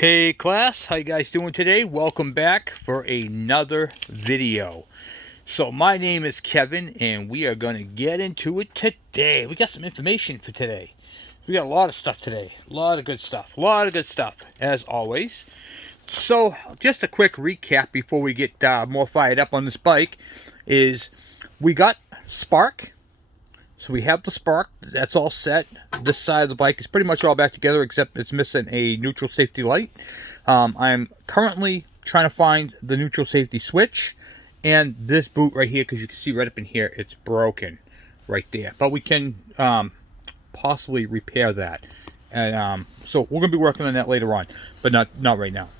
Hey class, how you guys doing today? Welcome back for another video. So my name is Kevin and we are going to get into it today. We got some information for today. We got a lot of stuff today. A lot of good stuff. As always. So just a quick recap before we get more fired up on this bike is we got spark. So we have the spark, that's all set. This side of the bike is pretty much all back together except it's missing a neutral safety light. I'm currently trying to find the neutral safety switch and this boot right here, because you can see right up in here, it's broken right there. But we can possibly repair that. And so we're going to be working on that later on, but not right now.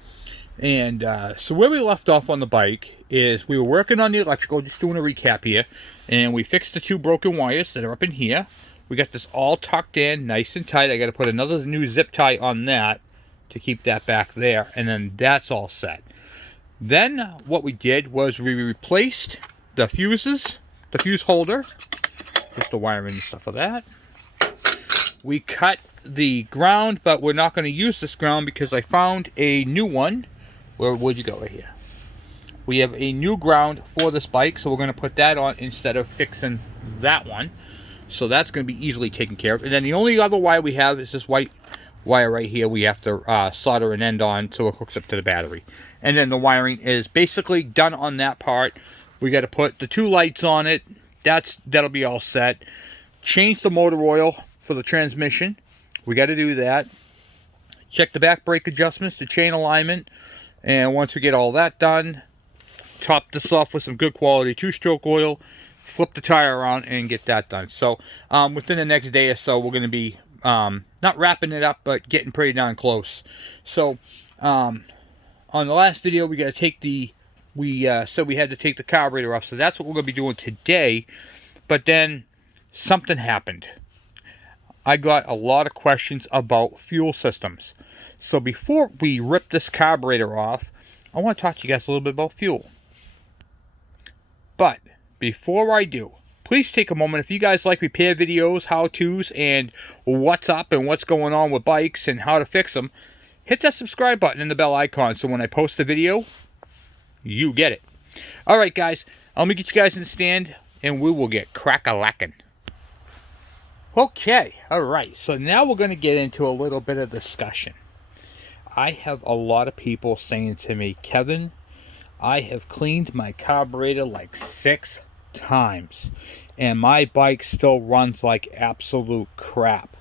And so where we left off on the bike is we were working on the electrical, just doing a recap here, and we fixed the two broken wires that are up in here. We got this all tucked in nice and tight. I got to put another new zip tie on that to keep that back there, and then that's all set. Then what we did was we replaced the fuses, the fuse holder, just the wiring and stuff of that. We cut the ground, but we're not going to use this ground because I found a new one. Where'd you go? Right here. We have a new ground for this bike, so we're going to put that on instead of fixing that one. So that's going to be easily taken care of. And then the only other wire we have is this white wire right here. We have to solder an end on so it hooks up to the battery. And then the wiring is basically done on that part. We got to put the two lights on it. That'll be all set. Change the motor oil for the transmission. We got to do that. Check the back brake adjustments, the chain alignment. And once we get all that done, top this off with some good quality two-stroke oil, flip the tire around, and get that done. So within the next day or so, we're going to be not wrapping it up, but getting pretty darn close. So on the last video, we got to take we said we had to take the carburetor off. So that's what we're going to be doing today. But then something happened. I got a lot of questions about fuel systems. So before we rip this carburetor off, I want to talk to you guys a little bit about fuel. But before I do, please take a moment. If you guys like repair videos, how-tos, and what's up and what's going on with bikes and how to fix them, hit that subscribe button and the bell icon so when I post a video, you get it. Alright guys, let me get you guys in the stand and we will get crack-a-lackin'. Okay, alright, so now we're going to get into a little bit of discussion. I have a lot of people saying to me, Kevin, I have cleaned my carburetor like 6 times and my bike still runs like absolute crap.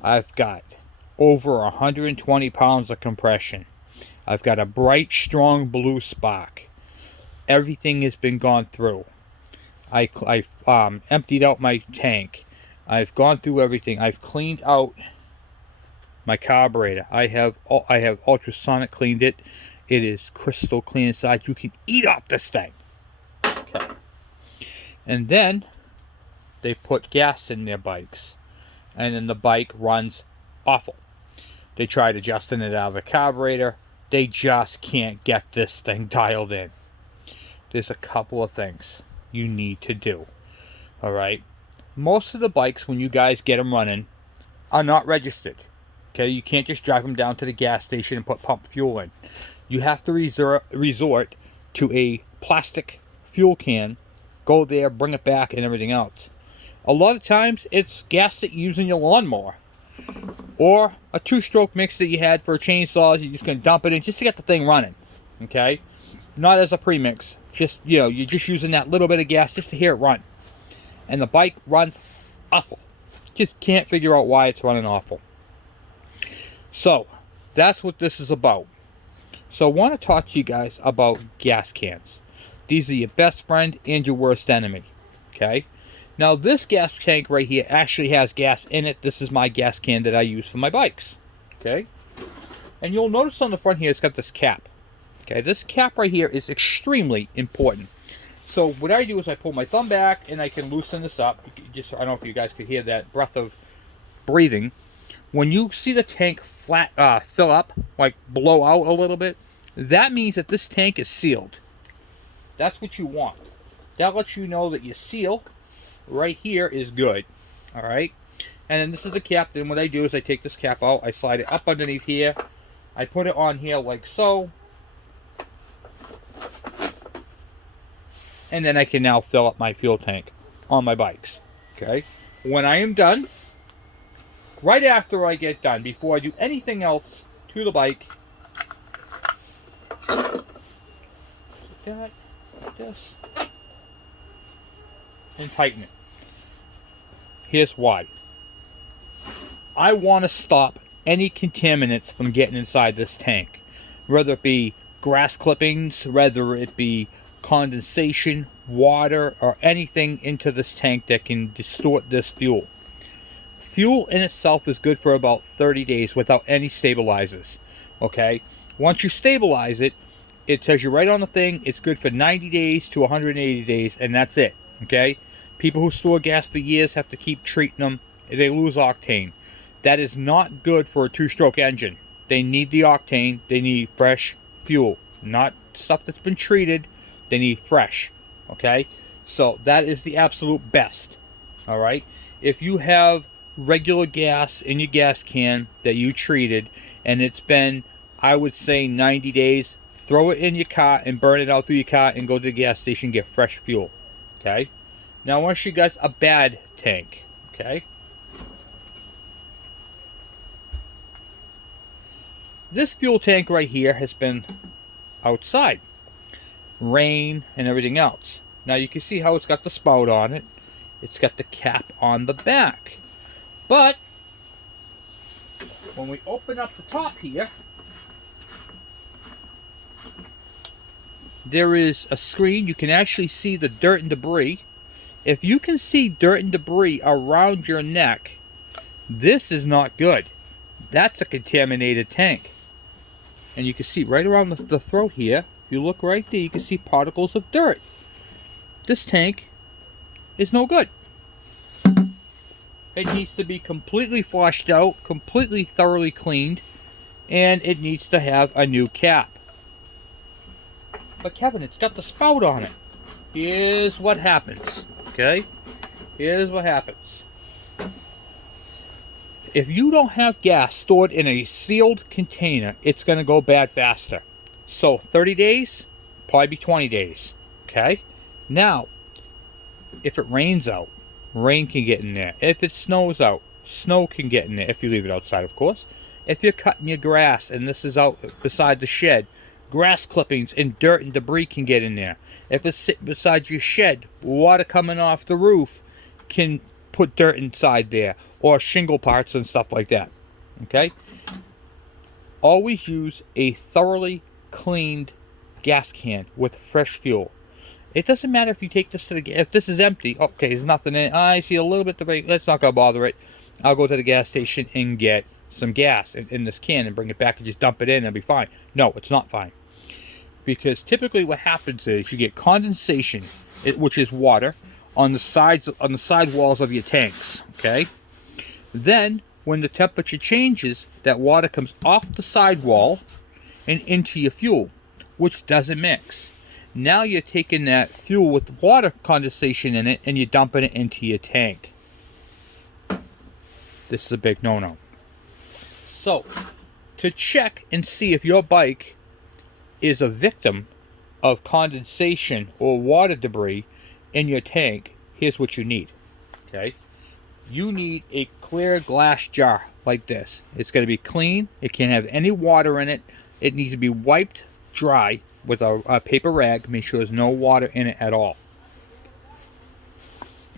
I've got over 120 pounds of compression. I've got a bright, strong blue spark. Everything has been gone through. I've emptied out my tank. I've gone through everything. I've cleaned out my carburetor. I have ultrasonic cleaned it. It is crystal clean inside. You can eat off this thing. Okay. And then they put gas in their bikes. And then the bike runs awful. They tried adjusting it out of the carburetor. They just can't get this thing dialed in. There's a couple of things you need to do. Alright? Most of the bikes, when you guys get them running, are not registered. Okay, you can't just drive them down to the gas station and pump fuel in. You have to resort to a plastic fuel can, go there, bring it back, and everything else. A lot of times, it's gas that you use in your lawnmower. Or a two-stroke mix that you had for a chainsaw, you're just going to dump it in just to get the thing running. Okay? Not as a premix. Just, you're just using that little bit of gas just to hear it run. And the bike runs awful. Just can't figure out why it's running awful. So, that's what this is about. So, I want to talk to you guys about gas cans. These are your best friend and your worst enemy. Okay? Now, this gas tank right here actually has gas in it. This is my gas can that I use for my bikes. Okay? And you'll notice on the front here, it's got this cap. Okay? This cap right here is extremely important. So, what I do is I pull my thumb back and I can loosen this up. Just, I don't know if you guys could hear that breath of breathing. When you see the tank fill up, like blow out a little bit, that means that this tank is sealed. That's what you want. That lets you know that your seal right here is good. Alright? And then this is the cap. Then what I do is I take this cap out, I slide it up underneath here, I put it on here like so. And then I can now fill up my fuel tank on my bikes. Okay? When I am done, right after I get done, before I do anything else to the bike, that, like this, and tighten it. Here's why. I want to stop any contaminants from getting inside this tank. Whether it be grass clippings, whether it be condensation, water, or anything into this tank that can distort this fuel. Fuel in itself is good for about 30 days without any stabilizers. Okay? Once you stabilize it, it tells you right on the thing, it's good for 90 days to 180 days, and that's it. Okay? People who store gas for years have to keep treating them. They lose octane. That is not good for a two-stroke engine. They need the octane. They need fresh fuel. Not stuff that's been treated. They need fresh. Okay? So that is the absolute best. Alright? If you have regular gas in your gas can that you treated, and it's been, I would say, 90 days, throw it in your car and burn it out through your car and go to the gas station and get fresh fuel. Okay? Now I want to show you guys a bad tank. Okay? This fuel tank right here has been outside. Rain and everything else. Now you can see how it's got the spout on it. It's got the cap on the back. But when we open up the top here, there is a screen. You can actually see the dirt and debris. If you can see dirt and debris around your neck, this is not good. That's a contaminated tank. And you can see right around the throat here, if you look right there, you can see particles of dirt. This tank is no good. It needs to be completely flushed out, completely thoroughly cleaned, and it needs to have a new cap. But Kevin, it's got the spout on it. Here's what happens, okay? Here's what happens. If you don't have gas stored in a sealed container, it's going to go bad faster. So 30 days, probably be 20 days, okay? Now, if it rains out, rain can get in there. If it snows out, snow can get in there, if you leave it outside, of course. If you're cutting your grass and this is out beside the shed, grass clippings and dirt and debris can get in there. If it's sitting beside your shed, water coming off the roof can put dirt inside there, or shingle parts and stuff like that. Okay? Always use a thoroughly cleaned gas can with fresh fuel. It doesn't matter if you take this to the gas. If this is empty, okay, there's nothing in it. I see a little bit of debris. That's not going to bother it. I'll go to the gas station and get some gas in this can and bring it back and just dump it in and it'll be fine. No, it's not fine. Because typically what happens is you get condensation, which is water, on the side walls of your tanks. Okay? Then, when the temperature changes, that water comes off the sidewall and into your fuel, which doesn't mix. Now you're taking that fuel with water condensation in it and you're dumping it into your tank. This is a big no-no. So, to check and see if your bike is a victim of condensation or water debris in your tank, here's what you need. Okay? You need a clear glass jar like this. It's going to be clean. It can't have any water in it. It needs to be wiped dry with a paper rag. Make sure there's no water in it at all.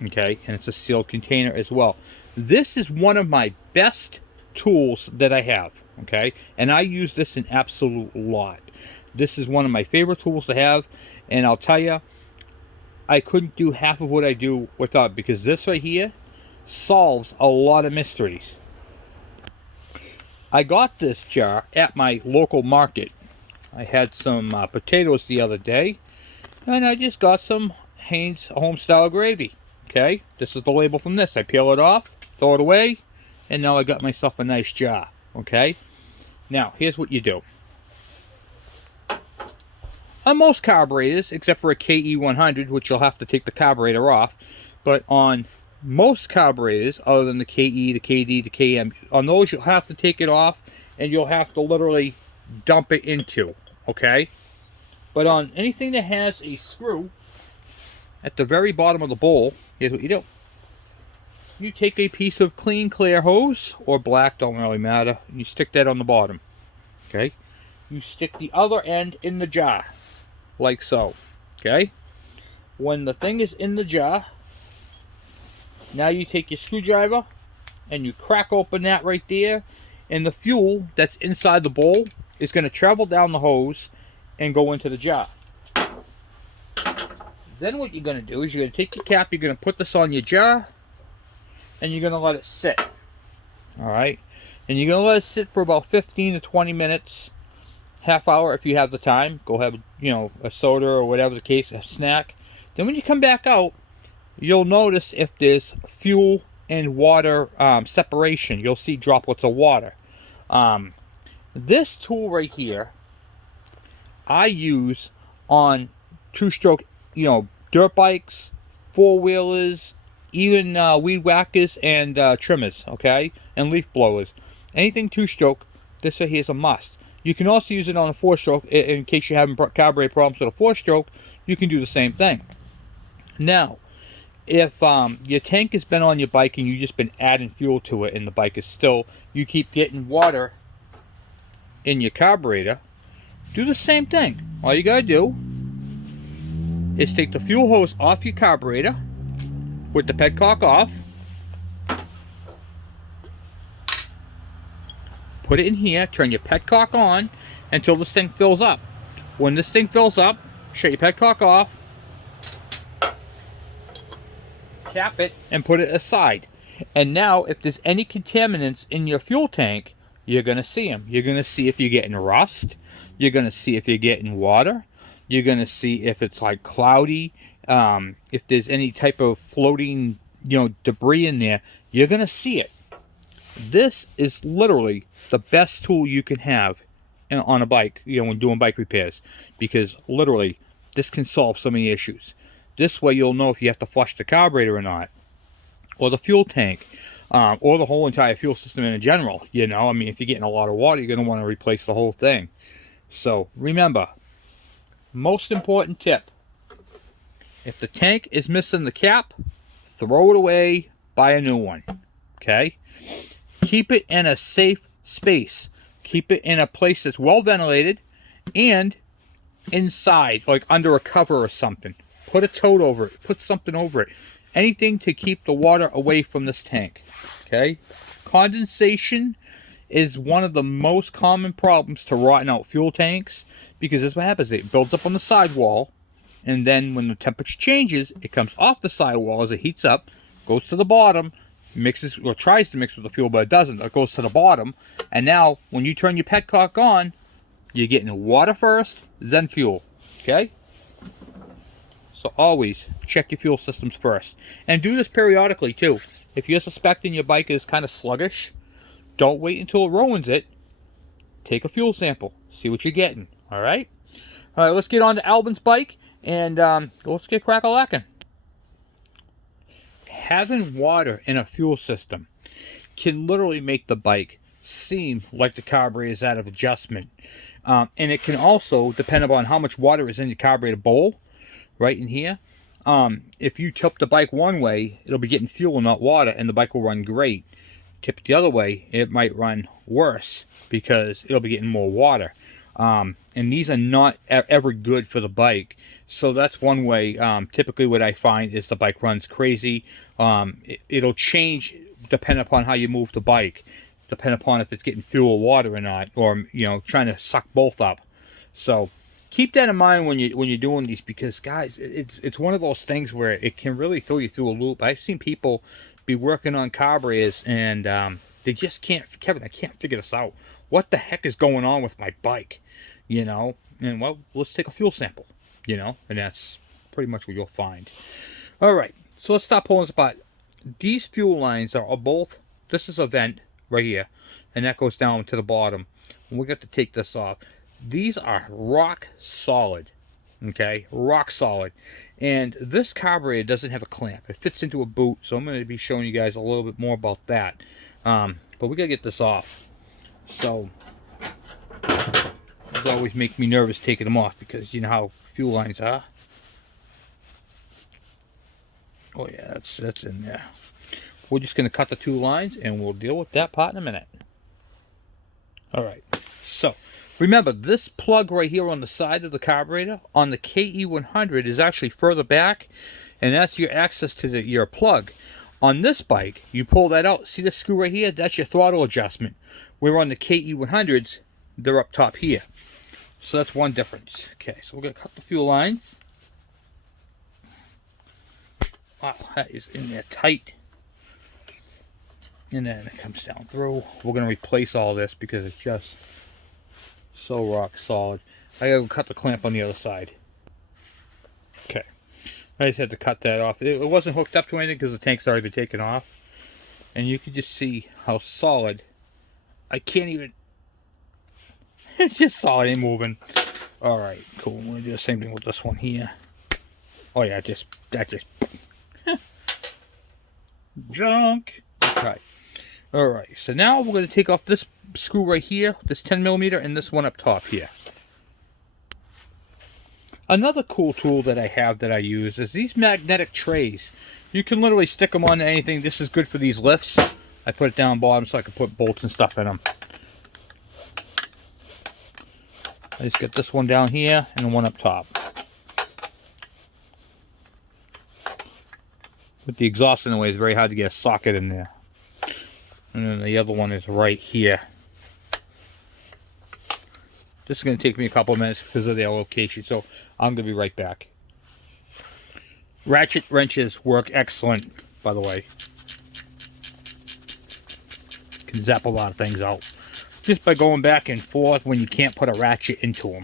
Okay, and it's a sealed container as well. This is one of my best tools that I have. Okay, and I use this an absolute lot. This is one of my favorite tools to have, and I'll tell you, I couldn't do half of what I do without, because this right here solves a lot of mysteries. I got this jar at my local market. I had some potatoes the other day, and I just got some Heinz Homestyle gravy. Okay, this is the label from this. I peel it off, throw it away, and now I got myself a nice jar. Okay, now here's what you do. On most carburetors, except for a KE100, which you'll have to take the carburetor off, but on most carburetors, other than the KE, the KD, the KM, on those you'll have to take it off, and you'll have to literally dump it into, okay? But on anything that has a screw at the very bottom of the bowl, here's what you do. You take a piece of clean clear hose, or black, don't really matter. You stick that on the bottom, okay? You stick the other end in the jar, like so, okay? When the thing is in the jar, now you take your screwdriver and you crack open that right there, and the fuel that's inside the bowl is going to travel down the hose and go into the jar. Then what you're going to do is you're going to take your cap, you're going to put this on your jar, and you're going to let it sit. Alright? And you're going to let it sit for about 15 to 20 minutes, half hour if you have the time. Go have, a soda or whatever the case, a snack. Then when you come back out, you'll notice if there's fuel and water separation. You'll see droplets of water. This tool right here, I use on two-stroke, dirt bikes, four-wheelers, even weed whackers and trimmers, okay, and leaf blowers. Anything two-stroke, this right here is a must. You can also use it on a four-stroke in case you're having carburetor problems with a four-stroke. You can do the same thing. Now, if your tank has been on your bike and you've just been adding fuel to it and the bike is still, you keep getting water in your carburetor, do the same thing. All you gotta do is take the fuel hose off your carburetor with the petcock off, put it in here, turn your petcock on until this thing fills up. When this thing fills up, shut your petcock off, cap it, and put it aside. And now if there's any contaminants in your fuel tank, you're going to see them. You're going to see if you're getting rust. You're going to see if you're getting water. You're going to see if it's like cloudy. If there's any type of floating, debris in there, you're going to see it. This is literally the best tool you can have on a bike, when doing bike repairs, because literally this can solve so many issues. This way you'll know if you have to flush the carburetor or not, or the fuel tank, or the whole entire fuel system in general. If you're getting a lot of water, you're going to want to replace the whole thing. So remember, most important tip, if the tank is missing the cap, throw it away, buy a new one, okay? Keep it in a safe space. Keep it in a place that's well ventilated and inside, like under a cover or something. Put a tote over it. Put something over it. Anything to keep the water away from this tank. Okay? Condensation is one of the most common problems to rotten out fuel tanks, because this is what happens. It builds up on the sidewall, and then when the temperature changes, it comes off the sidewall as it heats up, goes to the bottom, mixes or tries to mix with the fuel, but it doesn't. It goes to the bottom, and now when you turn your petcock on, you're getting water first, then fuel. Okay? So always check your fuel systems first. And do this periodically too. If you're suspecting your bike is kind of sluggish, don't wait until it ruins it. Take a fuel sample. See what you're getting. Alright? Alright, let's get on to Alvin's bike, and let's get crack-a-lackin'. Having water in a fuel system can literally make the bike seem like the carburetor is out of adjustment. And it can also depend upon how much water is in the carburetor bowl, right in here. If you tip the bike one way, it'll be getting fuel, not water, and the bike will run great. Tip it the other way, it might run worse because it'll be getting more water. And these are not ever good for the bike. So that's one way. Typically what I find is the bike runs crazy. It'll change depending upon how you move the bike, depending upon if it's getting fuel or water or not, or trying to suck both up. So keep that in mind when you're doing these, because guys, it's one of those things where it can really throw you through a loop. I've seen people be working on carburetors and they just can't, Kevin, I can't figure this out. What the heck is going on with my bike? And well, let's take a fuel sample, and that's pretty much what you'll find. All right, so let's stop pulling this apart. These fuel lines are both, this is a vent right here, and that goes down to the bottom. And we got to take this off. These are rock solid, okay, rock solid. And this carburetor doesn't have a clamp. It fits into a boot, so I'm going to be showing you guys a little bit more about that. But we got to get this off. So These always make me nervous taking them off because you know how fuel lines are. Oh yeah, that's in there. We're just going to cut the 2 lines and we'll deal with that part in a minute. Alright, so remember this plug right here on the side of the carburetor on the KE100 is actually further back, and that's your access to your plug. On this bike, you pull that out. See this screw right here? That's your throttle adjustment. Where on the KE100s, they're up top here. So that's one difference. Okay, so we're going to cut the fuel lines. Wow, that is in there tight. And then it comes down through. We're going to replace all this because it's just so rock solid. I got to cut the clamp on the other side. Okay. I just had to cut that off. It wasn't hooked up to anything because the tank's already been taken off. And you can just see how solid. I can't even... It's just solid, ain't moving. Alright, cool. We're going to do the same thing with this one here. Oh yeah, that just... Junk! Okay. Alright, so now we're going to take off this screw right here, this 10mm, and this one up top here. Another cool tool that I have that I use is these magnetic trays. You can literally stick them on anything. This is good for these lifts. I put it down bottom so I can put bolts and stuff in them. I just get this one down here and one up top. With the exhaust in the way, it's very hard to get a socket in there. And then the other one is right here. This is going to take me a couple of minutes because of their location, so I'm going to be right back. Ratchet wrenches work excellent, by the way. Can zap a lot of things out. Just by going back and forth when you can't put a ratchet into them.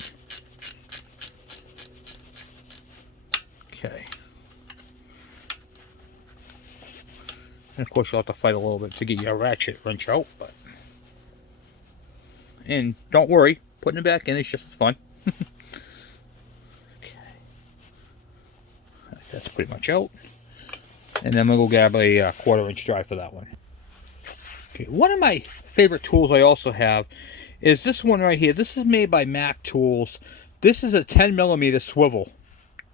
Okay. And of course you'll have to fight a little bit to get your ratchet wrench out, but... And don't worry, putting it back in is just as fun. Okay. That's pretty much out. And then we'll go grab a 1/4" drive for that one. Okay, one of my favorite tools I also have is this one right here. This is made by Mac Tools. This is a 10mm swivel.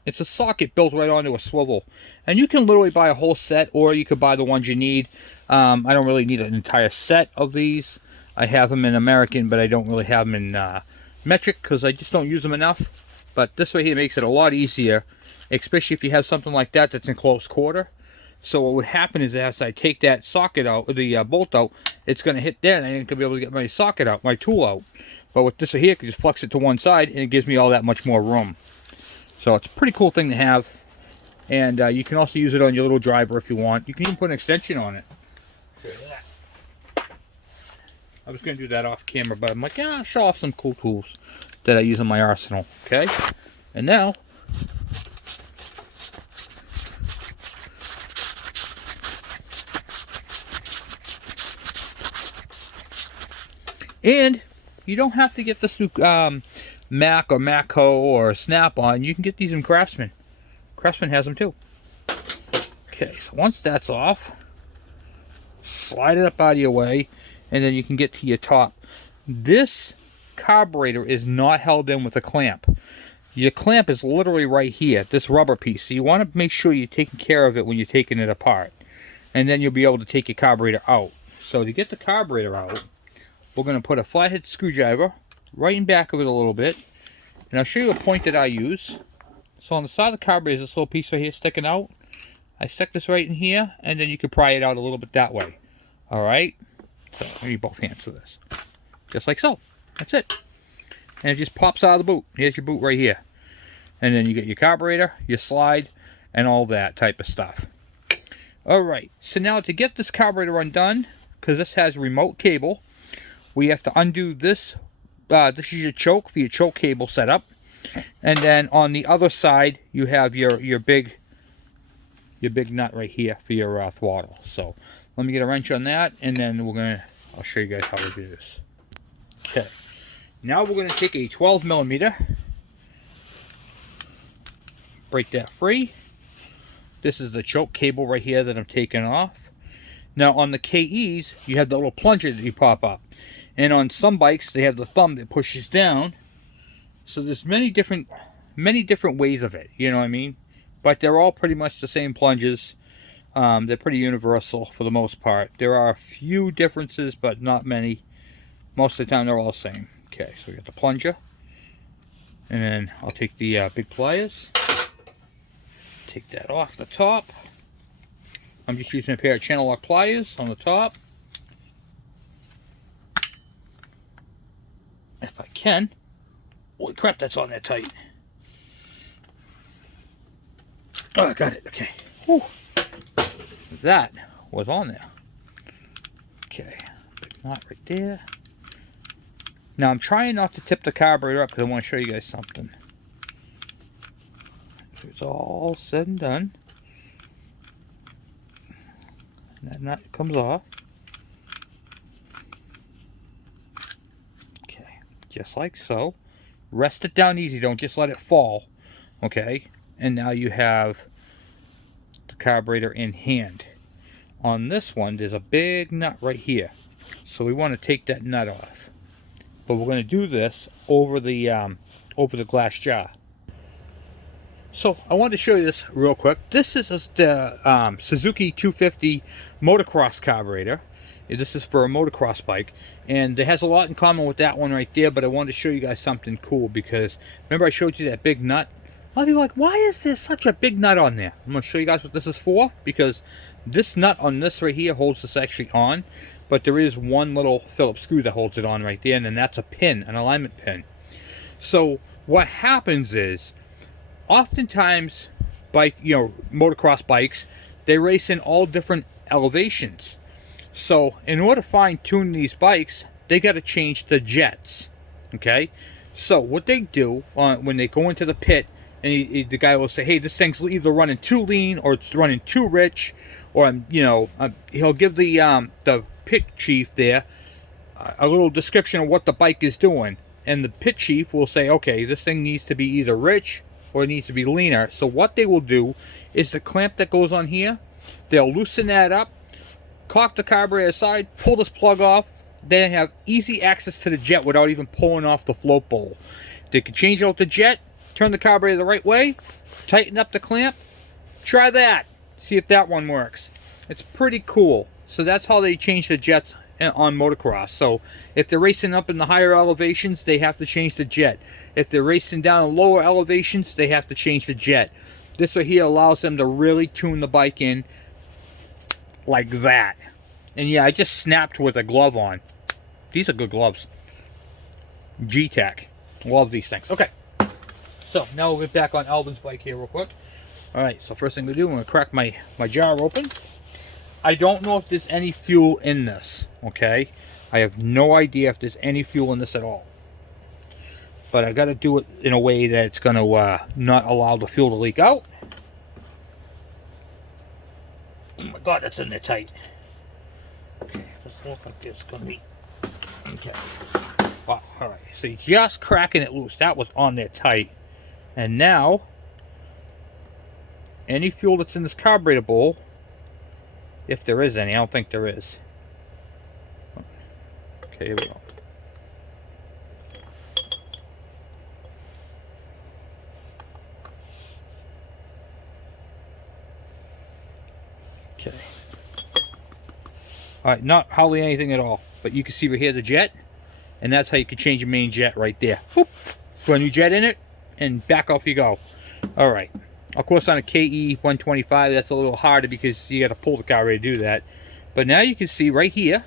It's a socket built right onto a swivel. And you can literally buy a whole set, or you could buy the ones you need. I don't really need an entire set of these. I have them in American, but I don't really have them in metric because I just don't use them enough. But this right here makes it a lot easier, especially if you have something like that that's in close quarter. So what would happen is as I take that socket out, or the bolt out, it's going to hit there, and I ain't going to be able to get my socket out, my tool out. But with this right here, I can just flex it to one side, and it gives me all that much more room. So it's a pretty cool thing to have. And you can also use it on your little driver if you want. You can even put an extension on it. I was going to do that off camera, but I'm like, yeah, I'll show off some cool tools that I use in my arsenal. Okay? And now... And you don't have to get this through Mac or Macco or Snap-on. You can get these in Craftsman. Craftsman has them too. Okay, so once that's off, slide it up out of your way, and then you can get to your top. This carburetor is not held in with a clamp. Your clamp is literally right here, this rubber piece. So you want to make sure you're taking care of it when you're taking it apart. And then you'll be able to take your carburetor out. So to get the carburetor out, we're going to put a flathead screwdriver right in back of it a little bit. And I'll show you a point that I use. So on the side of the carburetor is this little piece right here sticking out. I stick this right in here, and then you can pry it out a little bit that way. Alright? So I need both hands for this. Just like so. That's it. And it just pops out of the boot. Here's your boot right here. And then you get your carburetor, your slide, and all that type of stuff. Alright, so now to get this carburetor undone, because this has a remote cable, we have to undo this. This is your choke for your choke cable setup. And then on the other side, you have your big nut right here for your throttle. So let me get a wrench on that, and then I'll show you guys how to do this. Okay. Now we're going to take a 12mm, break that free. This is the choke cable right here that I'm taking off. Now on the KEs, you have the little plunger that you pop up. And on some bikes, they have the thumb that pushes down. So there's many different ways of it, you know what I mean? But they're all pretty much the same plunges. They're pretty universal for the most part. There are a few differences, but not many. Most of the time they're all the same. Okay, so we got the plunger. And then I'll take the big pliers. Take that off the top. I'm just using a pair of channel lock pliers on the top. If I can. Holy crap, that's on there tight. Oh, I got it. Okay. Whew. That was on there. Okay. Big knot right there. Now I'm trying not to tip the carburetor up because I want to show you guys something. So it's all said and done. And that nut comes off. Okay. Just like so. Rest it down easy. Don't just let it fall. Okay. And now you have the carburetor in hand. On this one, there's a big nut right here. So we want to take that nut off. But we're going to do this over the glass jar. So I wanted to show you this real quick. This is the Suzuki 250 motocross carburetor. This is for a motocross bike, and it has a lot in common with that one right there. But I wanted to show you guys something cool because remember I showed you that big nut. A lot of you are like, why is there such a big nut on there? I'm going to show you guys what this is for, because this nut on this right here holds this actually on, but there is one little Phillips screw that holds it on right there, and then that's a pin, an alignment pin. So what happens is, oftentimes, motocross bikes, they race in all different elevations. So in order to fine tune these bikes, they got to change the jets. Okay, so what they do when they go into the pit, and the guy will say, hey, this thing's either running too lean or it's running too rich, or he'll give the pit chief there a little description of what the bike is doing, and the pit chief will say, okay, this thing needs to be either rich or it needs to be leaner. So what they will do is the clamp that goes on here, they'll loosen that up, cock the carburetor aside, pull this plug off, then have easy access to the jet without even pulling off the float bowl. They can change out the jet, turn the carburetor the right way, tighten up the clamp. Try that. See if that one works. It's pretty cool. So that's how they change the jets on motocross. So if they're racing up in the higher elevations, they have to change the jet. If they're racing down in lower elevations, they have to change the jet. This right here allows them to really tune the bike in like that. And yeah, I just snapped with a glove on. These are good gloves. G-Tech. Love these things. Okay. So now we'll get back on Alvin's bike here real quick. Alright, so first thing we do, I'm going to crack my jar open. I don't know if there's any fuel in this, okay? I have no idea if there's any fuel in this at all. But I got to do it in a way that it's going to not allow the fuel to leak out. Oh my god, that's in there tight. Okay, doesn't look like it's going to be... Okay. Wow, alright, so you're just cracking it loose. That was on there tight. And now, any fuel that's in this carburetor bowl, if there is any, I don't think there is. Okay, here we go. Okay. Alright, not hardly anything at all. But you can see right here the jet. And that's how you can change your main jet right there. Whoop. Put a new jet in it, and back off you go. Alright. Of course, on a KE125, that's a little harder because you got to pull the carburetor to do that. But now you can see right here.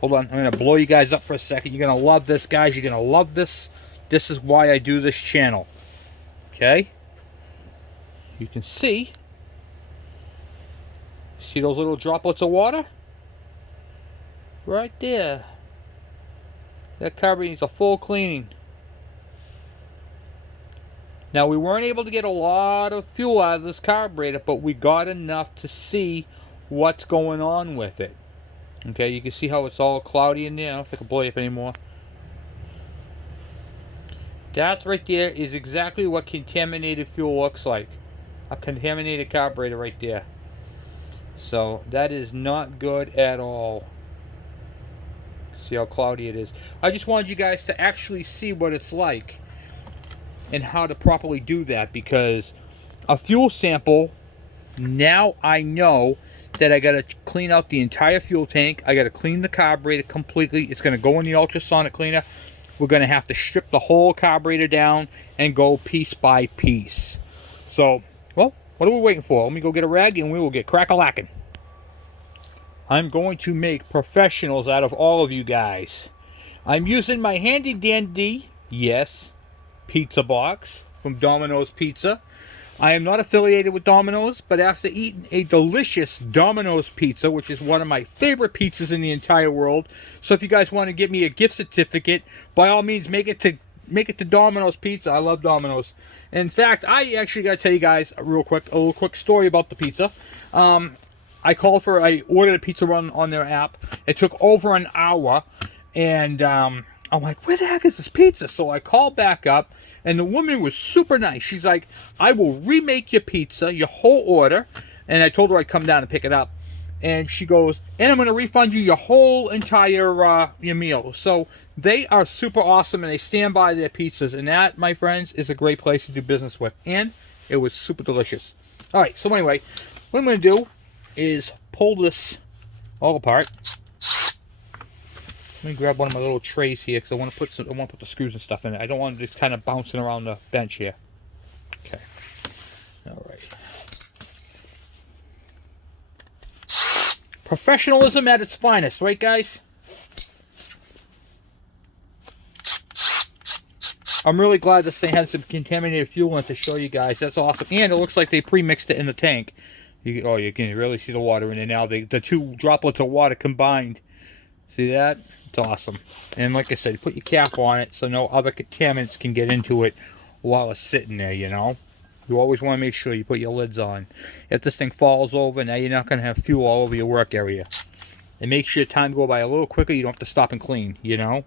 Hold on, I'm going to blow you guys up for a second. You're going to love this, guys. You're going to love this. This is why I do this channel. Okay? You can see. See those little droplets of water? Right there. That carburetor needs a full cleaning. Now, we weren't able to get a lot of fuel out of this carburetor, but we got enough to see what's going on with it. Okay, you can see how it's all cloudy in there. I don't know if I can blow it up anymore. That right there is exactly what contaminated fuel looks like. A contaminated carburetor right there. So, that is not good at all. See how cloudy it is. I just wanted you guys to actually see what it's like and how to properly do that, because a fuel sample, now I know that I got to clean out the entire fuel tank. I got to clean the carburetor completely. It's going to go in the ultrasonic cleaner. We're going to have to strip the whole carburetor down and go piece by piece. So, well, what are we waiting for? Let me go get a rag and we will get crack-a-lacking. I'm going to make professionals out of all of you guys. I'm using my handy dandy, yes, pizza box from Domino's Pizza. I am not affiliated with Domino's, but after eating a delicious Domino's pizza, which is one of my favorite pizzas in the entire world, so if you guys want to give me a gift certificate, by all means, make it to Domino's Pizza. I love Domino's. In fact, I actually got to tell you guys a little quick story about the pizza. I ordered a pizza run on their app. It took over an hour, and I'm like, where the heck is this pizza? So I called back up, and the woman was super nice. She's like, I will remake your pizza, your whole order. And I told her I'd come down and pick it up. And she goes, and I'm going to refund you your whole entire your meal. So they are super awesome, and they stand by their pizzas. And that, my friends, is a great place to do business with. And it was super delicious. All right, so anyway, what I'm going to do is pull this all apart. Let me grab one of my little trays here, because I want to put the screws and stuff in it. I don't want it just kind of bouncing around the bench here. Okay. All right. Professionalism at its finest, right, guys? I'm really glad this thing has some contaminated fuel in it to show you guys. That's awesome. And it looks like they pre-mixed it in the tank. You can really see the water in it now. The two droplets of water combined. See that? It's awesome. And like I said, put your cap on it so no other contaminants can get into it while it's sitting there, you know. You always want to make sure you put your lids on. If this thing falls over, now you're not going to have fuel all over your work area. It makes your time go by a little quicker. You don't have to stop and clean, you know.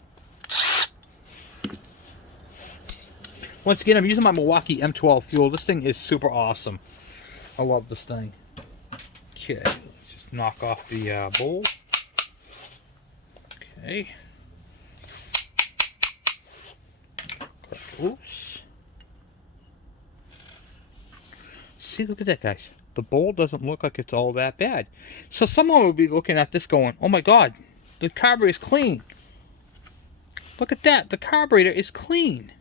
Once again, I'm using my Milwaukee M12 fuel. This thing is super awesome. I love this thing. Okay, let's just knock off the bowl. Okay. Oops. See, look at that, guys. The bowl doesn't look like it's all that bad. So someone will be looking at this going, oh my God, the carburetor is clean. Look at that. The carburetor is clean.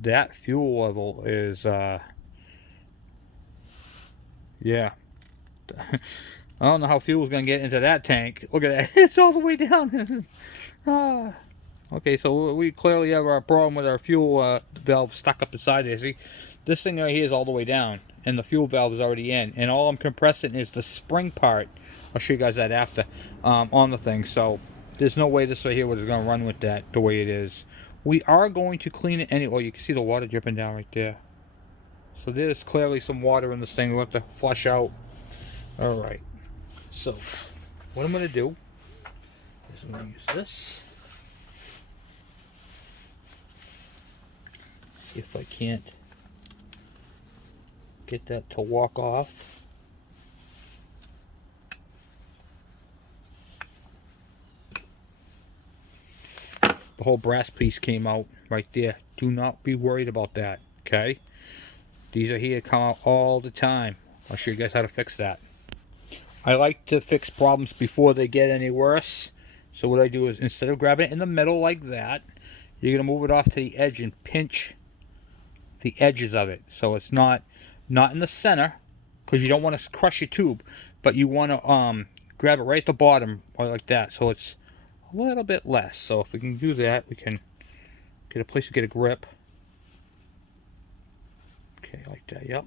That fuel level is, yeah. I don't know how fuel is going to get into that tank. Look at that. It's all the way down. Okay, so we clearly have our problem with our fuel valve stuck up inside there. See, this thing right here is all the way down, and the fuel valve is already in. And all I'm compressing is the spring part. I'll show you guys that after on the thing. So there's no way this right here is going to run with that the way it is. We are going to clean it anyway. You can see the water dripping down right there. So there's clearly some water in this thing. We'll have to flush out. All right. So, what I'm going to do is I'm going to use this. See if I can't get that to walk off. The whole brass piece came out right there. Do not be worried about that, okay? These are here, come out all the time. I'll show you guys how to fix that. I like to fix problems before they get any worse. So what I do is, instead of grabbing it in the middle like that, you're going to move it off to the edge and pinch the edges of it. So it's not in the center, because you don't want to crush your tube, but you want to grab it right at the bottom, or like that, so it's a little bit less. So if we can do that, we can get a place to get a grip. Okay, like that, yep.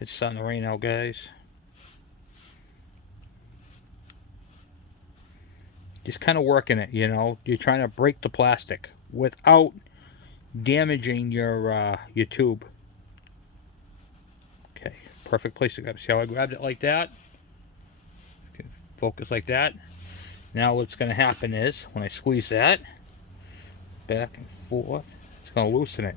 It's starting to rain out, guys. Just kind of working it, you know. You're trying to break the plastic without damaging your tube. Okay, perfect place to grab. See how I grabbed it like that? Okay, focus like that. Now what's going to happen is, when I squeeze that back and forth, it's going to loosen it.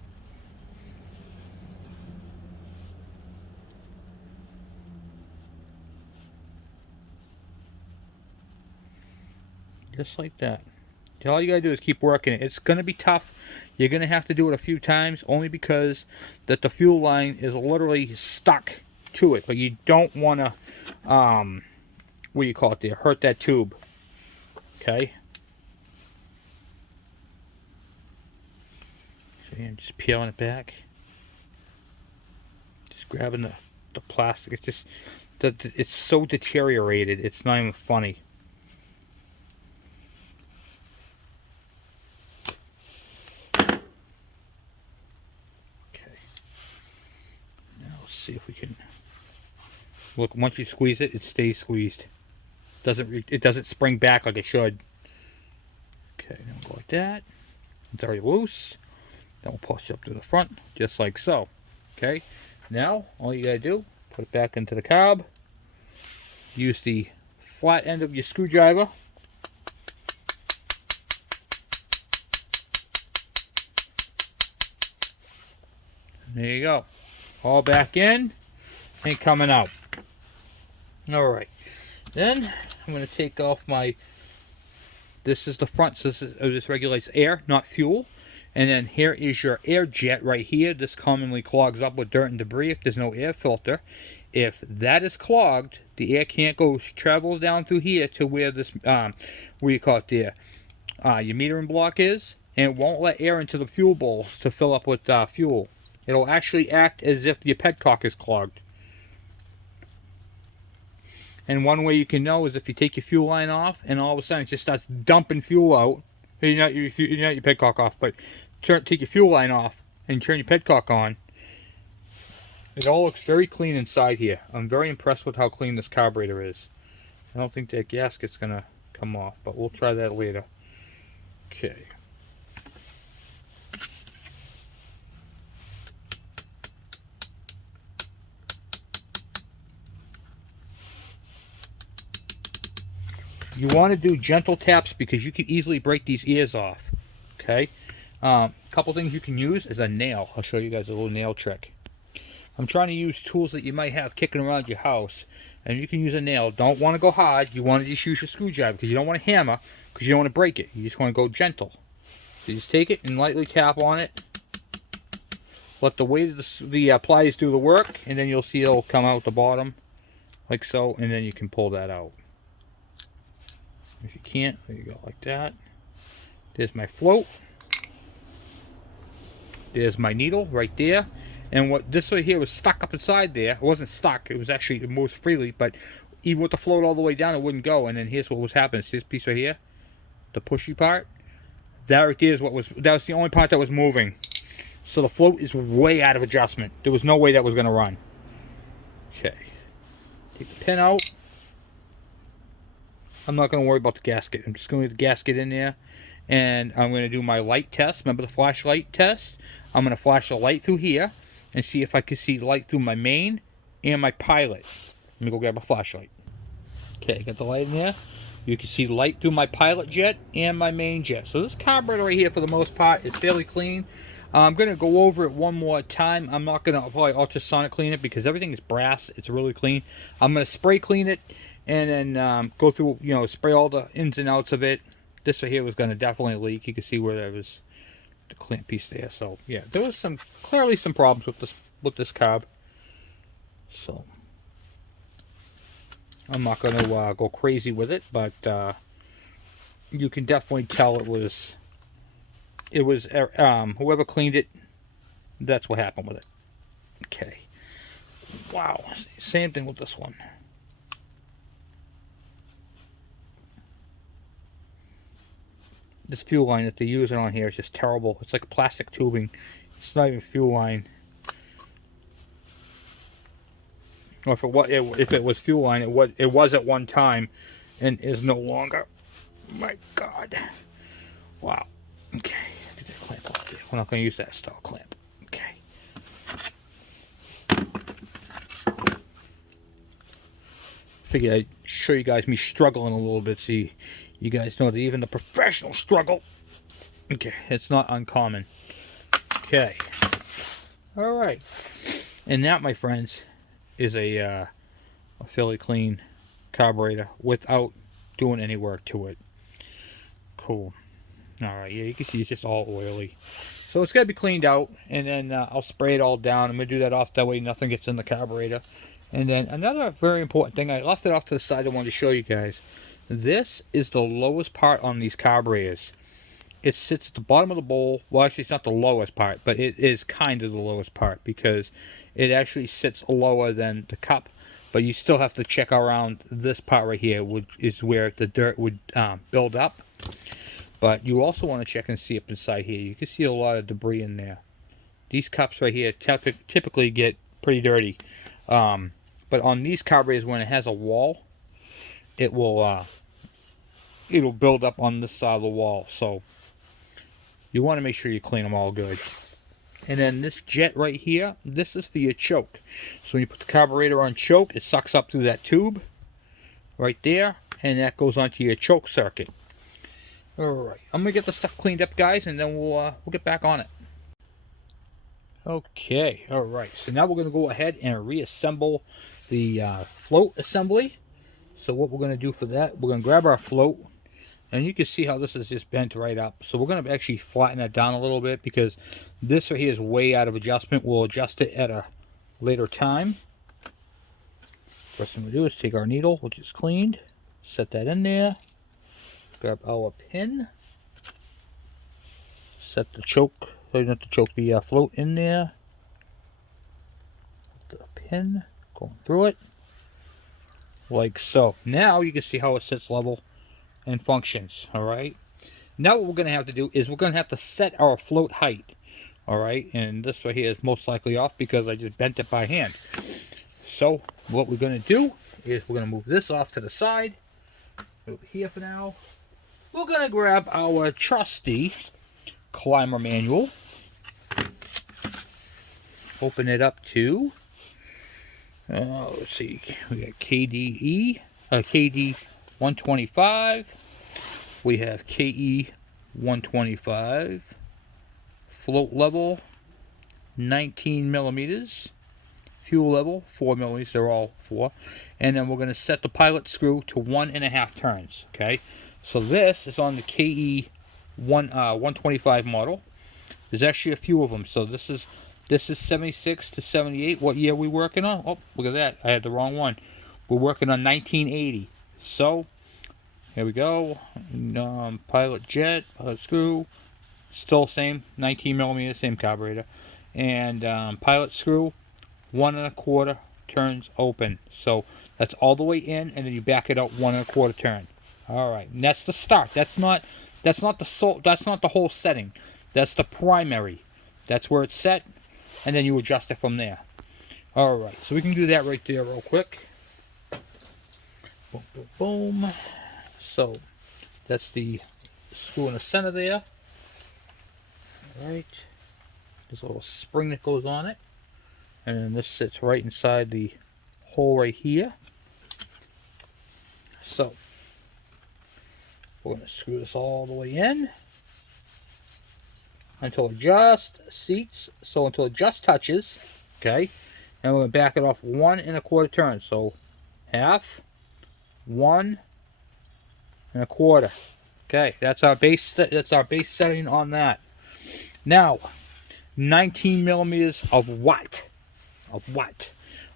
just like that. All you gotta do is keep working it. It's gonna be tough. You're gonna have to do it a few times, only because that the fuel line is literally stuck to it. But you don't wanna, what do you call it there? Hurt that tube. Okay. So I'm just peeling it back. Just grabbing the plastic. It's just it's so deteriorated. It's not even funny. See if we can look. Once you squeeze it, it stays squeezed. It doesn't spring back like it should. Okay, then we'll go like that. It's already loose. Then we'll push up to the front, just like so. Okay. Now all you gotta do, put it back into the carb. Use the flat end of your screwdriver. There you go. All back in and coming out. Alright. Then I'm going to take off my, this is the front, so this regulates air, not fuel. And then here is your air jet right here. This commonly clogs up with dirt and debris if there's no air filter. If that is clogged, the air can't go, travel down through here to where this, what do you call it there, your metering block is. And it won't let air into the fuel bowls to fill up with fuel. It'll actually act as if your petcock is clogged. And one way you can know is if you take your fuel line off and all of a sudden it just starts dumping fuel out. You're not your petcock off, but take your fuel line off and turn your petcock on. It all looks very clean inside here. I'm very impressed with how clean this carburetor is. I don't think that gasket's going to come off, but we'll try that later. Okay. You want to do gentle taps because you can easily break these ears off. Okay? Couple things you can use is a nail. I'll show you guys a little nail trick. I'm trying to use tools that you might have kicking around your house. And you can use a nail. Don't want to go hard. You want to just use your screwdriver because you don't want to hammer because you don't want to break it. You just want to go gentle. So you just take it and lightly tap on it. Let the weight of the pliers do the work. And then you'll see it'll come out the bottom. Like so. And then you can pull that out. If you can't, there you go, like that. There's my float. There's my needle right there. And what this right here was stuck up inside there. It wasn't stuck, it was actually, it moves freely, but even with the float all the way down, it wouldn't go. And then here's what was happening. See this piece right here? The pushy part? That right there is what was, that was the only part that was moving. So the float is way out of adjustment. There was no way that was going to run. Okay. Take the pin out. I'm not going to worry about the gasket. I'm just going to leave the gasket in there. And I'm going to do my light test. Remember the flashlight test? I'm going to flash a light through here and see if I can see light through my main and my pilot. Let me go grab a flashlight. Okay, got the light in there. You can see light through my pilot jet and my main jet. So this carburetor right here, for the most part, is fairly clean. I'm going to go over it one more time. I'm not going to probably ultrasonic clean it because everything is brass. It's really clean. I'm going to spray clean it. And then go through, you know, spray all the ins and outs of it. This right here was going to definitely leak. You can see where there was the clamp piece there. So yeah, there was clearly some problems with this carb. So I'm not going to go crazy with it, but you can definitely tell it was whoever cleaned it. That's what happened with it. Okay. Wow. Same thing with this one. This fuel line that they're using on here is just terrible. It's like plastic tubing. It's not even fuel line. Or if it was fuel line, it was at one time, and is no longer. My God! Wow. Okay, get that clamp off there. We're not going to use that style clamp. Okay. Figured I'd show you guys me struggling a little bit. See. You guys know that even the professionals struggle. Okay, it's not uncommon. Okay. Alright. And that, my friends, is a fairly clean carburetor without doing any work to it. Cool. Alright, yeah, you can see it's just all oily. So it's got to be cleaned out, and then I'll spray it all down. I'm going to do that off, that way nothing gets in the carburetor. And then another very important thing, I left it off to the side, I wanted to show you guys. This is the lowest part on these carburetors. It sits at the bottom of the bowl. Well, actually, it's not the lowest part, but it is kind of the lowest part because it actually sits lower than the cup. But you still have to check around this part right here, which is where the dirt would build up. But you also want to check and see up inside here. You can see a lot of debris in there. These cups right here typically get pretty dirty. But on these carburetors, when it has a wall, it'll build up on this side of the wall. So you want to make sure you clean them all good. And then this jet right here, this is for your choke. So when you put the carburetor on choke, it sucks up through that tube right there, and that goes onto your choke circuit. Alright, I'm going to get the stuff cleaned up, guys, and then we'll get back on it. Okay, alright, so now we're going to go ahead and reassemble the float assembly. So what we're going to do for that, we're going to grab our float, and you can see how this is just bent right up. So we're going to actually flatten that down a little bit because this right here is way out of adjustment. We'll adjust it at a later time. First thing we do is take our needle, which is cleaned, set that in there. Grab our pin, set the choke, not the choke, the float in there. The pin going through it, like so. Now you can see how it sits level and functions. All right. Now what we're going to have to do is we're going to have to set our float height. All right, and this right here is most likely off because I just bent it by hand. So what we're going to do is we're going to move this off to the side, over here for now. We're going to grab our trusty climber manual, open it up to, let's see, we got KD125, we have KE125, float level 19 millimeters, fuel level 4 millimeters, they're all 4, and then we're going to set the pilot screw to 1.5 turns, okay? So this is on the KE125 model. There's actually a few of them. So this is 76 to 78. What year are we working on? Oh, look at that. I had the wrong one. We're working on 1980. So here we go. Pilot jet, pilot screw, still same 19 millimeter, same carburetor, and pilot screw 1.25 turns open. So that's all the way in, and then you back it out 1.25 turn. All right, and that's the start. That's not the whole setting. That's the primary. That's where it's set, and then you adjust it from there. All right, so we can do that right there real quick. Boom, boom, boom. So that's the screw in the center there. All right, there's a little spring that goes on it, and then this sits right inside the hole right here. So we're going to screw this all the way in until it just seats, so until it just touches, okay? And we're going to back it off 1.25 turns, so half, 1.25. Okay, that's our base setting on that. Now, 19 millimeters of what?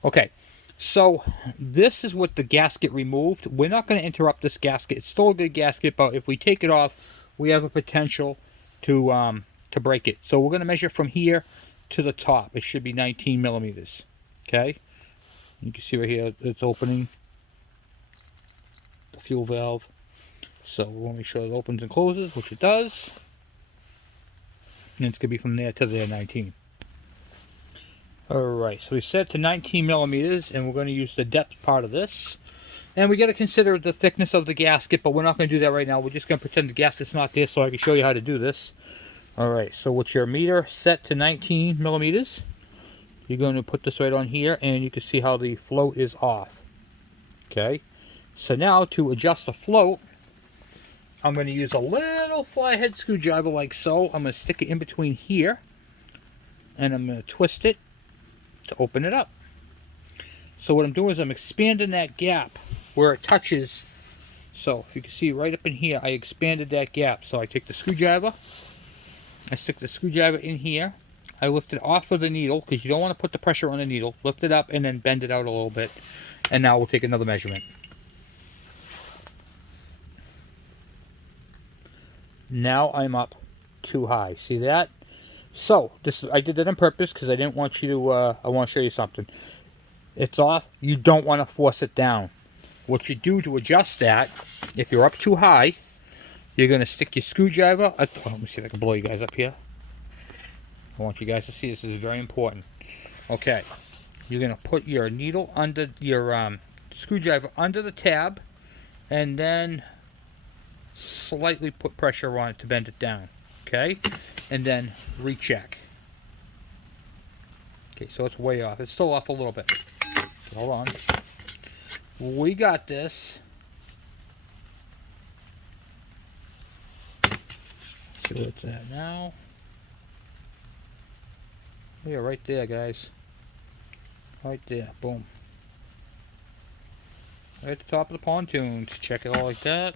Okay. So this is with the gasket removed. We're not going to interrupt this gasket. It's still a good gasket, but if we take it off, we have a potential to break it. So we're going to measure from here to the top. It should be 19 millimeters. Okay. You can see right here it's opening the fuel valve. So we want to make sure it opens and closes, which it does. And it's going to be from there to there, 19. Alright, so we set it to 19 millimeters, and we're going to use the depth part of this. And we got to consider the thickness of the gasket, but we're not going to do that right now. We're just going to pretend the gasket's not there so I can show you how to do this. Alright, so with your meter set to 19 millimeters, you're going to put this right on here, and you can see how the float is off. Okay, so now to adjust the float, I'm going to use a little flathead screwdriver like so. I'm going to stick it in between here, and I'm going to twist it to open it up. So what I'm doing is I'm expanding that gap where it touches So if you can see right up in here, I expanded that gap. So I take the screwdriver, I stick the screwdriver in here, I lift it off of the needle, because you don't want to put the pressure on the needle. Lift it up and then bend it out a little bit. And now we'll take another measurement. Now I'm up too high. See that? So I did that on purpose because I didn't want you to, I want to show you something. It's off. You don't want to force it down. What you do to adjust that, if you're up too high, you're going to stick your screwdriver. Let me see if I can blow you guys up here. I want you guys to see this. This is very important. Okay. You're going to put your needle under your screwdriver under the tab, and then slightly put pressure on it to bend it down. Okay? And then recheck. Okay, so it's way off. It's still off a little bit. Hold on. We got this. See where it's at now. Yeah, right there, guys. Right there. Boom. Right at the top of the pontoons. Check it all like that.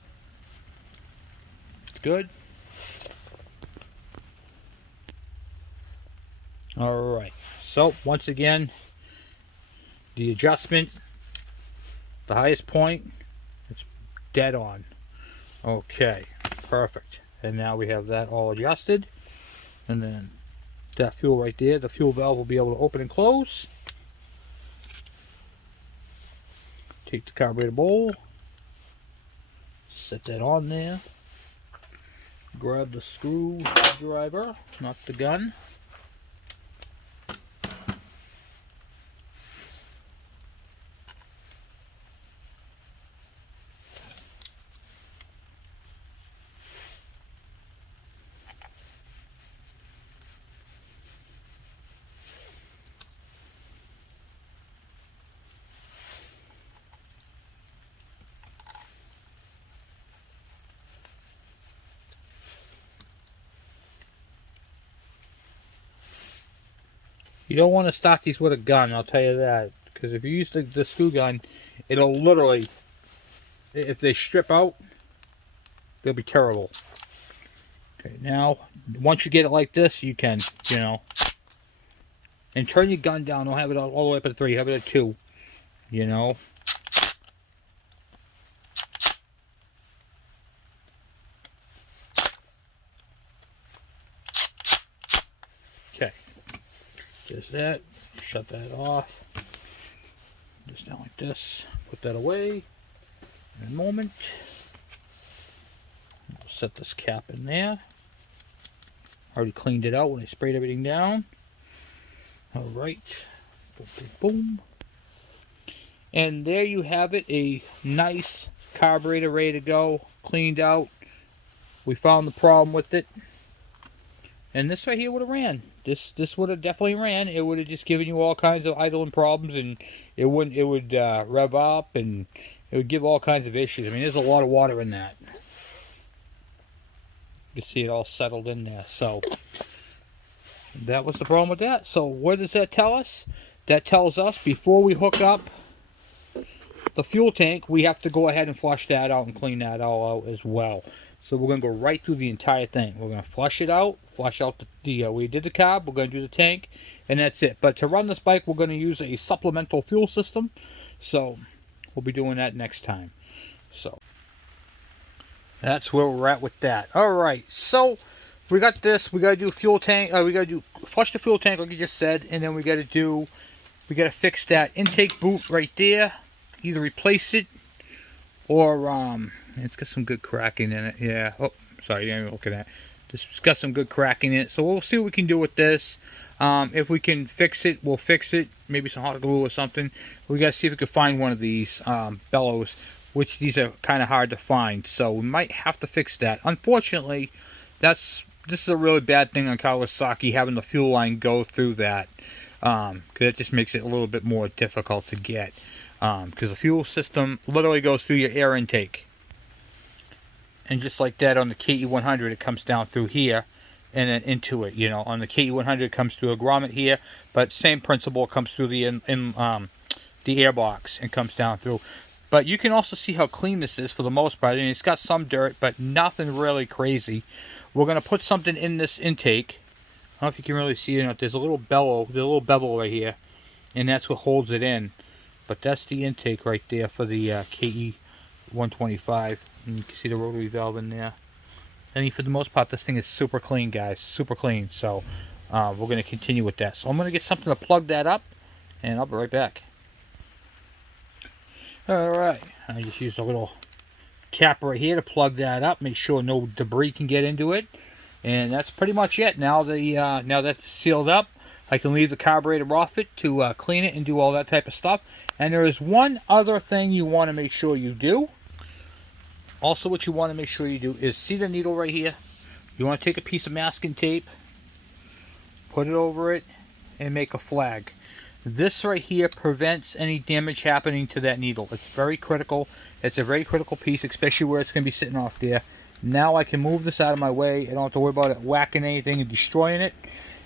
It's good. Alright. So, once again, the adjustment, the highest point, it's dead on. Okay. Perfect. And now we have that all adjusted. And then that fuel right there, the fuel valve will be able to open and close. Take the carburetor bowl, set that on there, grab the screwdriver, not the gun. You don't want to start these with a gun, I'll tell you that. Because if you use the screw gun, it'll literally, if they strip out, they'll be terrible. Okay, now, once you get it like this, you can, you know. And turn your gun down. Don't have it all the way up at 3. Have it at 2. You know. Okay. Just that. Shut that off. Just down like this. Put that away. In a moment. We'll set this cap in there. Already cleaned it out when I sprayed everything down. Alright. Boom, boom, boom. And there you have it. A nice carburetor ready to go. Cleaned out. We found the problem with it. And this right here would have ran. This would have definitely ran. It would have just given you all kinds of idling problems, and it would rev up, and it would give all kinds of issues. I mean, there's a lot of water in that. You can see it all settled in there. So that was the problem with that. So what does that tell us? That tells us before we hook up the fuel tank, we have to go ahead and flush that out and clean that all out as well. So we're going to go right through the entire thing. We're going to flush it out, we did the carb, we're going to do the tank, and that's it. But to run this bike, we're going to use a supplemental fuel system. So we'll be doing that next time. So that's where we're at with that. Alright, so we got this. We got to do fuel tank. We got to do flush the fuel tank like you just said, and then we got to fix that intake boot right there. Either replace it or it's got some good cracking in it. Yeah. Oh, sorry, you ain't looking at it. It's got some good cracking in it. So we'll see what we can do with this. If we can fix it, we'll fix it. Maybe some hot glue or something. We got to see if we can find one of these bellows, which these are kind of hard to find. So we might have to fix that. Unfortunately, this is a really bad thing on Kawasaki, having the fuel line go through that. Because it just makes it a little bit more difficult to get. Because the fuel system literally goes through your air intake. And just like that on the KE100, it comes down through here and then into it. You know, on the KE100, it comes through a grommet here, but same principle comes through the air box and comes down through. But you can also see how clean this is for the most part. I mean, it's got some dirt, but nothing really crazy. We're going to put something in this intake. I don't know if you can really see it. There's a little bevel right here, and that's what holds it in. But that's the intake right there for the KE125. And you can see the rotary valve in there. I mean, for the most part, this thing is super clean, guys. Super clean. So we're going to continue with that. So I'm going to get something to plug that up, and I'll be right back. Alright, I just used a little cap right here to plug that up, make sure no debris can get into it. And that's pretty much it. Now that's sealed up, I can leave the carburetor off it to clean it and do all that type of stuff. And there is one other thing you want to make sure you do. Also, what you want to make sure you do is, see the needle right here? You want to take a piece of masking tape, put it over it, and make a flag. This right here prevents any damage happening to that needle. It's very critical. It's a very critical piece, especially where it's going to be sitting off there. Now I can move this out of my way. I don't have to worry about it whacking anything and destroying it.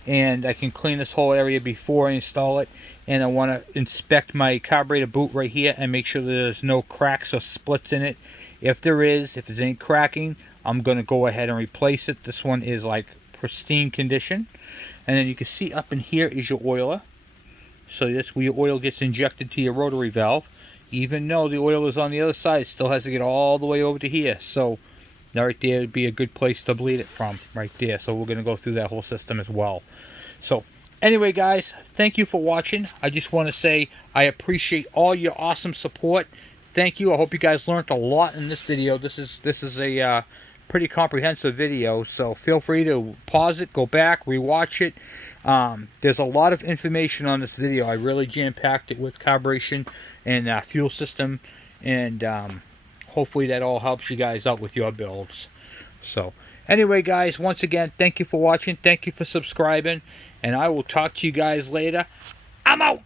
And I can clean this whole area before I install it. And I want to inspect my carburetor boot right here and make sure there's no cracks or splits in it. If there's any cracking, I'm going to go ahead and replace it. This one is like pristine condition. And then you can see up in here is your oiler. So that's where your oil gets injected to your rotary valve. Even though the oil is on the other side, it still has to get all the way over to here. So that right there would be a good place to bleed it from, right there. So we're going to go through that whole system as well. So anyway, guys, thank you for watching. I just want to say I appreciate all your awesome support. Thank you. I hope you guys learned a lot in this video. This is a pretty comprehensive video. So feel free to pause it, go back, rewatch it. There's a lot of information on this video. I really jam-packed it with carburation and fuel system, and hopefully that all helps you guys out with your builds. So anyway, guys, once again, thank you for watching, thank you for subscribing, and I will talk to you guys later. I'm out.